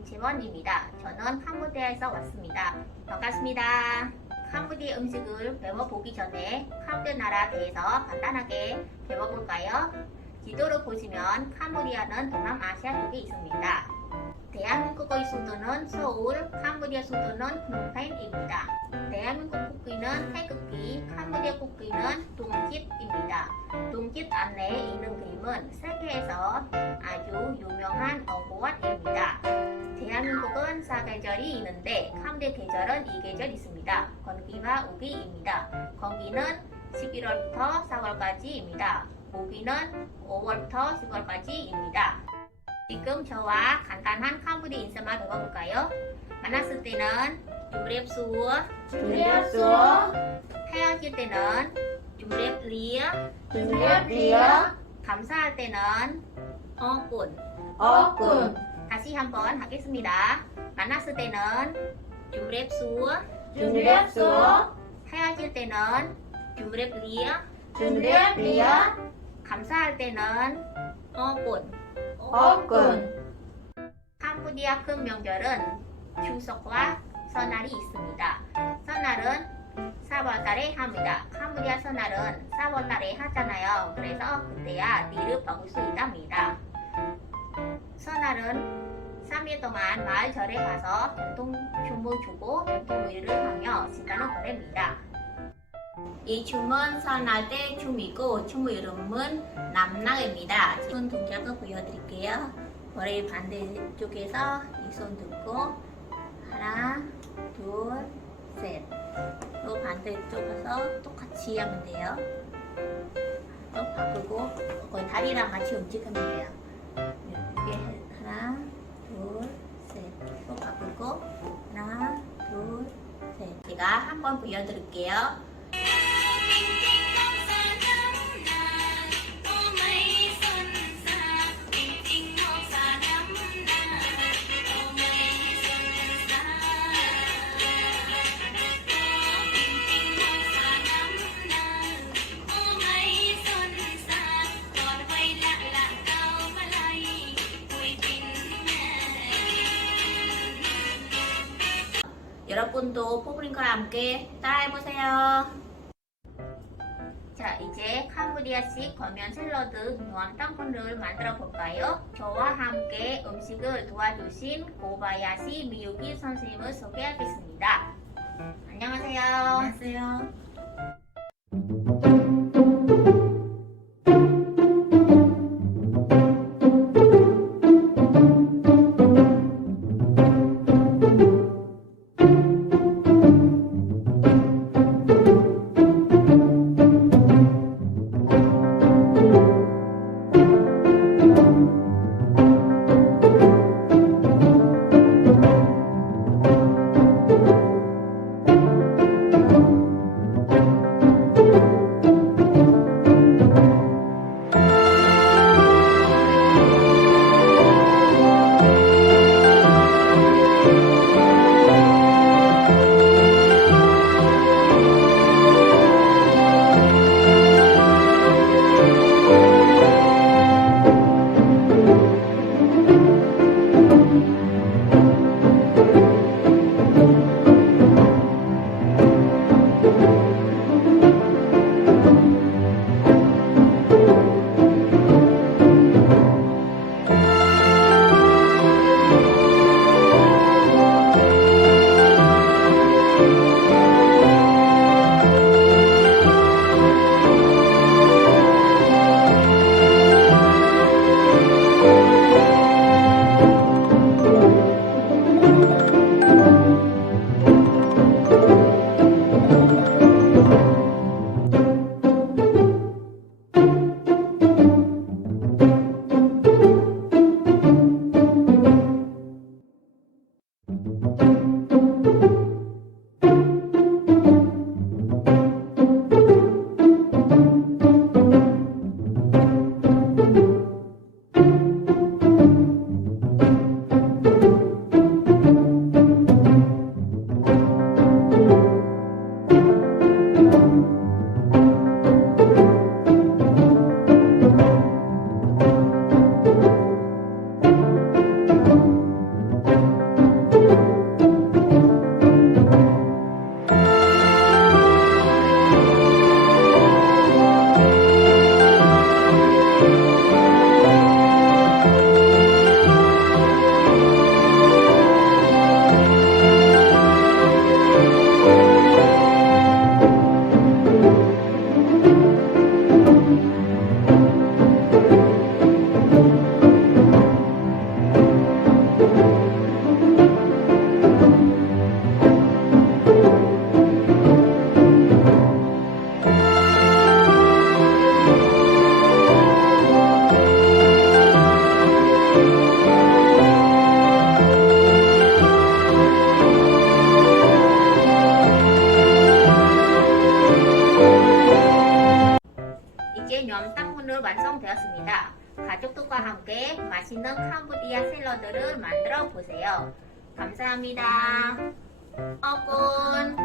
김채원입니다. 저는 캄보디아에서 왔습니다. 반갑습니다. 캄보디아 음식을 배워 보기 전에 캄보디아 나라 대해서 간단하게 배워볼까요? 지도를 보시면 캄보디아는 동남아시아 쪽에 있습니다. 대한민국의 수도는 서울, 캄보디아 수도는 프놈펜입니다. 대한민국 국기는 태극기, 캄보디아 국기는 동집입니다. 동집 안에 있는 그림은 세계에서 아주 유명한 어구왓입니다. 대한민국은 사계절이 있는데 캄보디아 계절은 이 계절 있습니다. 건기와 우기입니다. 건기는 11월부터 4월까지입니다. 우기는 5월부터 10월까지입니다. 지금 저와 간단한 캄보디아 인사말 배워볼까요? 만났을 때는 줌랩 수어, 준비했어. 헤어질 때는 줌랩 리어, 준비했디요. 감사할 때는 어군. 어군. 다시 한번 하겠습니다. 만났을 때는 수어, 준비했어. 헤어질 때는 리어, 준비했디요. 감사할 때는 어군. 어군. 캄보디아 큰 명절은 추석과 설날이 있습니다. 설날은 4월달에 합니다. 캄보디아 설날은 4월달에 하잖아요. 그래서 그때야 니를 먹을 수 있답니다. 설날은 3일 동안 마을 절에 가서 전통 춤을 추고 전통 놀이를 하며 시간을 보냅니다. 이 설날 때 춤이고 춤의 이름은 남락입니다. 손 동작을 보여드릴게요. 머리 반대쪽에서 이 손 들고 하나, 둘, 셋. 또 반대쪽에서 똑같이 하면 돼요. 또 바꾸고 거의 다리랑 같이 움직이면 돼요. 제가 한번 보여드릴게요. 여러분도 포브링과 함께 따라해보세요. 자, 이제 캄보디아식 거면 샐러드 노암 땅콩을 만들어 볼까요? 저와 함께 음식을 도와주신 고바야시 미유기 선생님을 소개하겠습니다. 안녕하세요. 안녕하세요. 샐러드 완성되었습니다. 가족들과 함께 맛있는 캄보디아 샐러드를 만들어 보세요. 감사합니다. 어군